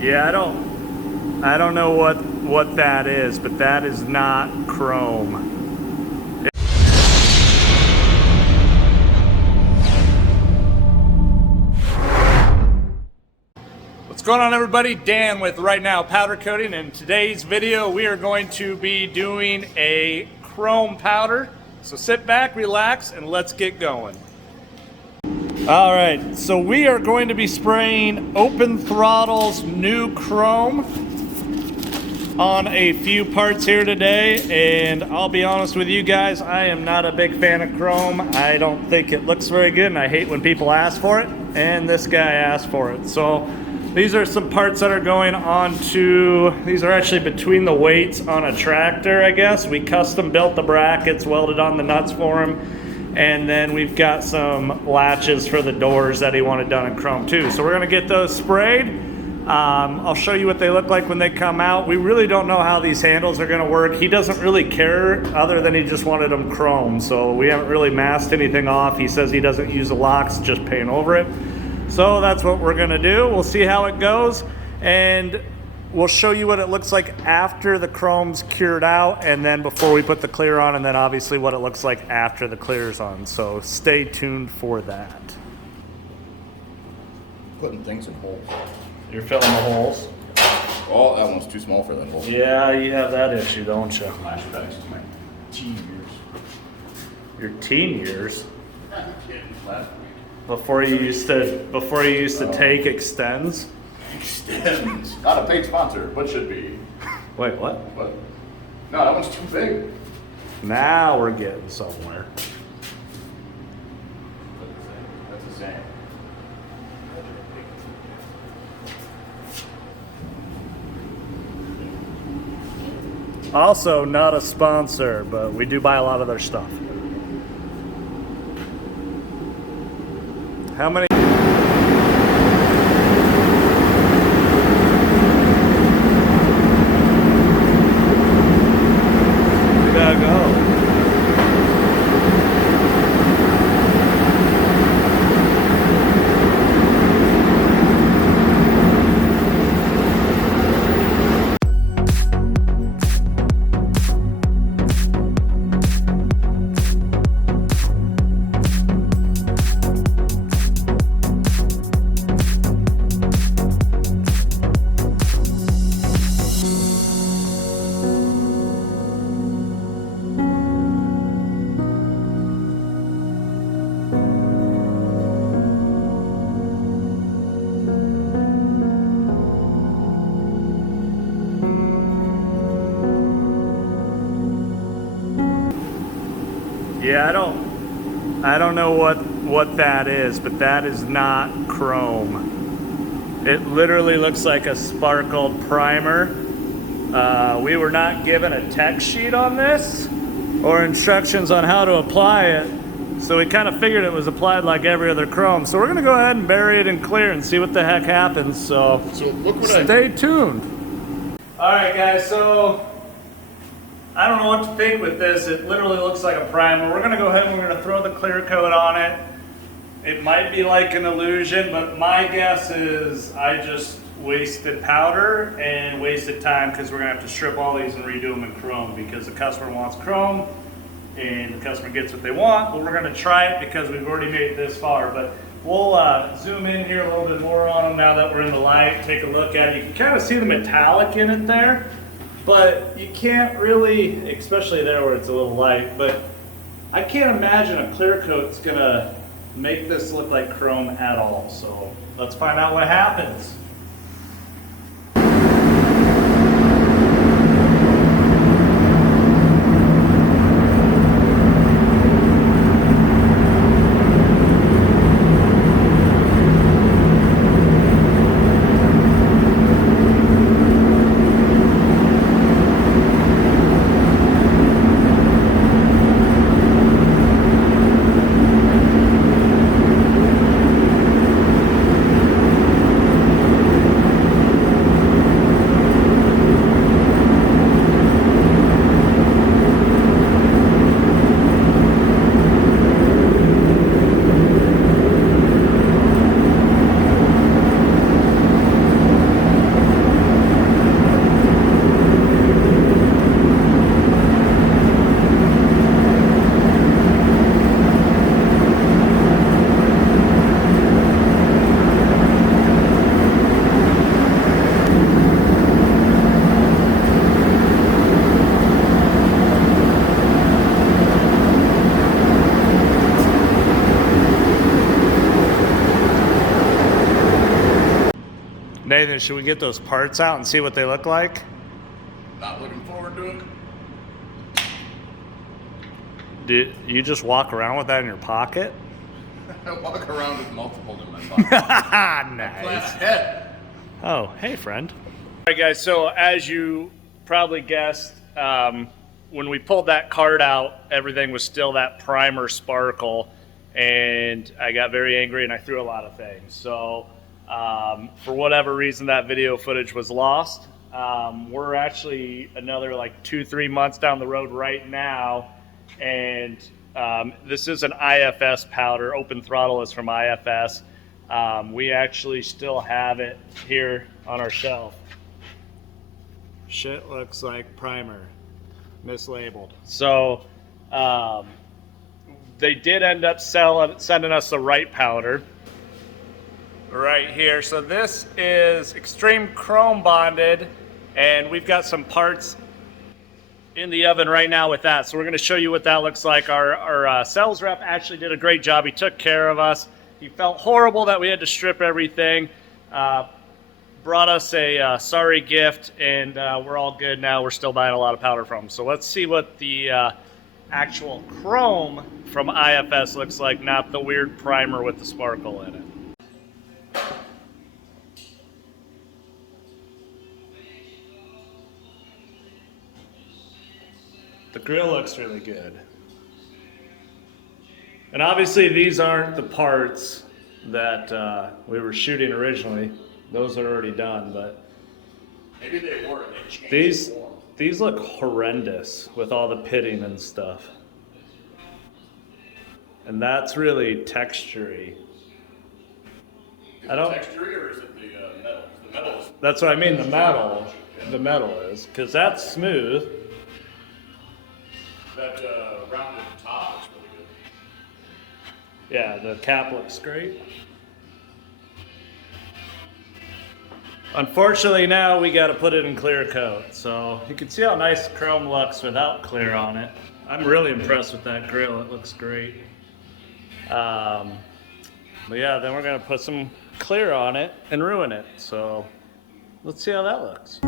Yeah, I don't know what that is, but that is not chrome. What's going on, everybody? Dan with Right Now Powder Coating. In today's video, we are going to be doing a chrome powder. So sit back, relax, and let's get going. All right, so we are going to be spraying Open Throttle's new chrome on a few parts here today, and I'll be honest with you guys, I am not a big fan of chrome. I don't think it looks very good, and I hate when people ask for it, and this guy asked for it. So these are some parts that are going on to, these are actually between the weights on a tractor, I guess. We custom built the brackets, welded on the nuts for him. And then we've got some latches for the doors that he wanted done in chrome too. So we're gonna get those sprayed. I'll show you what they look like when they come out. We really don't know how these handles are gonna work. He doesn't really care other than he just wanted them chrome. So we haven't really masked anything off. He says he doesn't use the locks, just paint over it. So that's what we're gonna do. We'll see how it goes. And we'll show you what it looks like after the chrome's cured out, and then before we put the clear on, and then obviously what it looks like after the clear's on. So stay tuned for that. Putting things in holes. You're filling the holes? Oh, that one's too small for that hole. Yeah, you have that issue, don't you? Flashbacks to my teen years. Your teen years? I'm kidding. Last week. Before you used to take extends? Extends. Not a paid sponsor, but should be. Wait, what? What? No, that one's too big. Now we're getting somewhere. That's the same. Also, not a sponsor, but we do buy a lot of their stuff. How many? We gotta go. Yeah, I don't know what that is, but that is not chrome. It literally looks like a sparkled primer. We were not given a tech sheet on this or instructions on how to apply it, so we kind of figured it was applied like every other chrome. So we're gonna go ahead and bury it in clear and see what the heck happens. So look what stay tuned. All right, guys, so I don't know what to think with this. It literally looks like a primer. We're gonna go ahead and we're gonna throw the clear coat on it. It might be like an illusion, but my guess is I just wasted powder and wasted time, because we're gonna have to strip all these and redo them in chrome because the customer wants chrome and the customer gets what they want. But we're gonna try it because we've already made it this far. But we'll zoom in here a little bit more on them now that we're in the light. Take a look at it. You can kind of see the metallic in it there. But you can't really, especially there where it's a little light, but I can't imagine a clear coat's gonna make this look like chrome at all. So let's find out what happens. Nathan, should we get those parts out and see what they look like? Not looking forward to it. Did you just walk around with that in your pocket? I walk around with multiple in my pocket. Nice. Plan ahead. Oh, hey, friend. All right, guys, so as you probably guessed, when we pulled that card out, everything was still that primer sparkle, and I got very angry and I threw a lot of things. So for whatever reason, that video footage was lost. We're actually another like 2-3 months down the road right now, and this is an IFS powder. Open Throttle is from IFS. We actually still have it here on our shelf. Shit looks like primer, mislabeled. So they did end up sending us the right powder right here. So this is extreme chrome bonded, and we've got some parts in the oven right now with that. So we're going to show you what that looks like. Our sales rep actually did a great job. He took care of us. He felt horrible that we had to strip everything. Brought us a sorry gift, and we're all good now. We're still buying a lot of powder from him. So let's see what the actual chrome from IFS looks like, not the weird primer with the sparkle in it. The grill looks really good. And obviously these aren't the parts that we were shooting originally. Those are already done, but Maybe they were and they changed the form. these look horrendous with all the pitting and stuff. And that's really textury. Is I don't. it textury or is it the metal? The metal is. That's what I mean. The metal is, because that's smooth. That rounded top looks really good. Yeah, the cap looks great. Unfortunately, now we got to put it in clear coat. So you can see how nice chrome looks without clear on it. I'm really impressed with that grill. It looks great. But yeah, then we're gonna put some clear on it and ruin it. So let's see how that looks.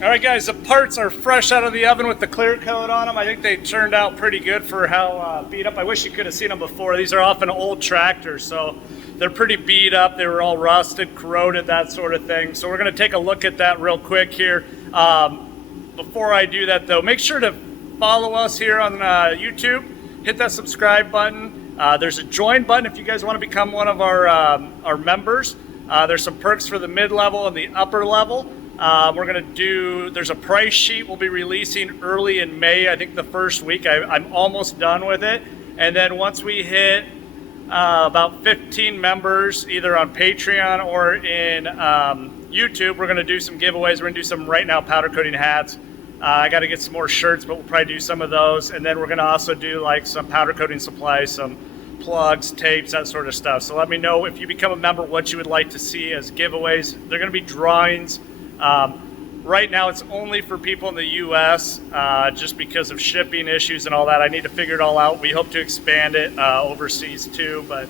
All right, guys, the parts are fresh out of the oven with the clear coat on them. I think they turned out pretty good for how beat up. I wish you could have seen them before. These are often old tractors, so they're pretty beat up. They were all rusted, corroded, that sort of thing. So we're going to take a look at that real quick here. Before I do that, though, make sure to follow us here on YouTube. Hit that subscribe button. There's a join button if you guys want to become one of our members. There's some perks for the mid-level and the upper level. We're going to do, there's a price sheet we'll be releasing early in May, I think the first week. I'm almost done with it. And then once we hit about 15 members, either on Patreon or in YouTube, we're going to do some giveaways. We're going to do some right now powder coating hats. I got to get some more shirts, but we'll probably do some of those. And then we're going to also do like some powder coating supplies, some plugs, tapes, that sort of stuff. So let me know if you become a member what you would like to see as giveaways. They're going to be drawings. Right now it's only for people in the US just because of shipping issues and all that. I need to figure it all out. We hope to expand it overseas too, but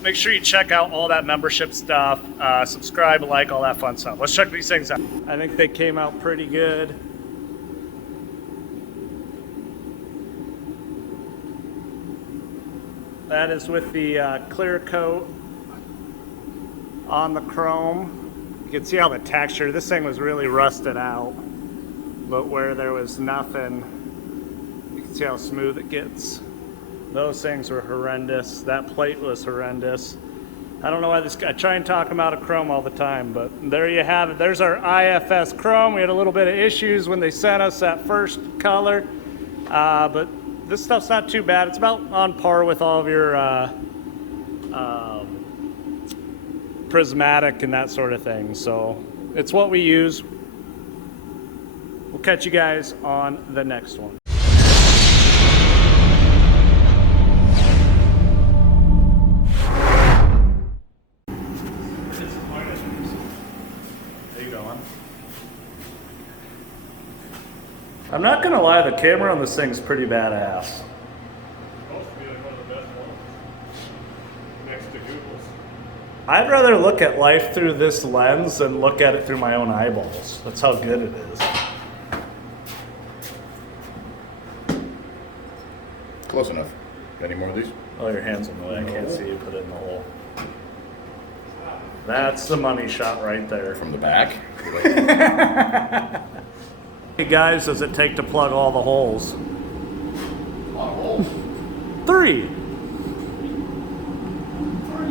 make sure you check out all that membership stuff, subscribe, like, all that fun stuff. Let's check these things out. I think they came out pretty good. that is with the clear coat on the chrome. You can see how the texture, this thing was really rusted out, but where there was nothing, you can see how smooth it gets. Those things were horrendous. That plate was horrendous. I don't know why I try and talk them out of chrome all the time, but there you have it. There's our IFS chrome. We had a little bit of issues when they sent us that first color, but this stuff's not too bad. It's about on par with all of your prismatic and that sort of thing. So it's what we use. We'll catch you guys on the next one. I'm not gonna lie, the camera on this thing's pretty badass. Supposed to be like one of the best ones next to Google's. I'd rather look at life through this lens than look at it through my own eyeballs. That's how good it is. Close enough. Got any more of these? Oh, your hand's in the way. I can't see you put it in the hole. That's the money shot right there. From the back? Hey guys, does it take to plug all the holes? A lot of holes. 3.